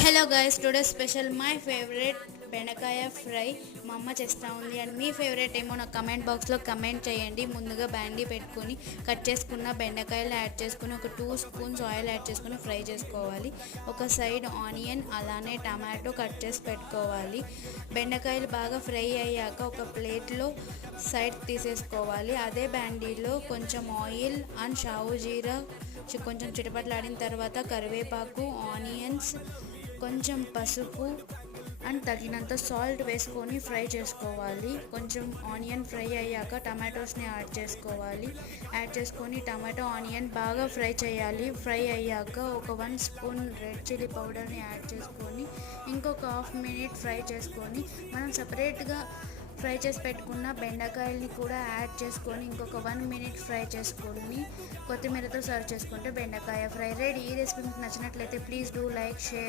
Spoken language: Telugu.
Hello guys, today special my favourite బెండకాయ ఫ్రై మా అమ్మ చేస్తూ ఉంది. అండ్ మీ ఫేవరెట్ ఏమో నాకు కమెంట్ బాక్స్లో కమెంట్ చేయండి. ముందుగా బ్యాండీ పెట్టుకొని కట్ చేసుకున్న బెండకాయలు యాడ్ చేసుకుని ఒక 2 స్పూన్స్ ఆయిల్ యాడ్ చేసుకుని ఫ్రై చేసుకోవాలి. ఒక సైడ్ ఆనియన్ అలానే టమాటో కట్ చేసి పెట్టుకోవాలి. బెండకాయలు బాగా ఫ్రై అయ్యాక ఒక ప్లేట్లో సైడ్ తీసేసుకోవాలి. అదే బ్యాండీలో కొంచెం ఆయిల్ అండ్ షావు జీరా కొంచెం చిటపట్లాడిన తర్వాత కరివేపాకు, ఆనియన్స్, కొంచెం పసుపు అండ్ తగినంత సాల్ట్ వేసుకొని ఫ్రై చేసుకోవాలి. కొంచెం ఆనియన్ ఫ్రై అయ్యాక టమాటోస్ని యాడ్ చేసుకోవాలి. యాడ్ చేసుకొని టమాటో ఆనియన్ బాగా ఫ్రై చేయాలి. ఫ్రై అయ్యాక ఒక 1 స్పూన్ రెడ్ చిల్లీ పౌడర్ని యాడ్ చేసుకొని ఇంకొక హాఫ్ మినిట్ ఫ్రై చేసుకొని మనం సపరేట్గా ఫ్రై చేసి పెట్టుకున్న బెండకాయల్ని కూడా యాడ్ చేసుకొని ఇంకొక 1 మినిట్ ఫ్రై చేసుకొని కొత్తిమీరతో సర్వ్ చేసుకుంటే బెండకాయ ఫ్రై రెడీ. ఈ రెసిపీ మీకు నచ్చినట్లయితే ప్లీజ్ డూ లైక్, షేర్.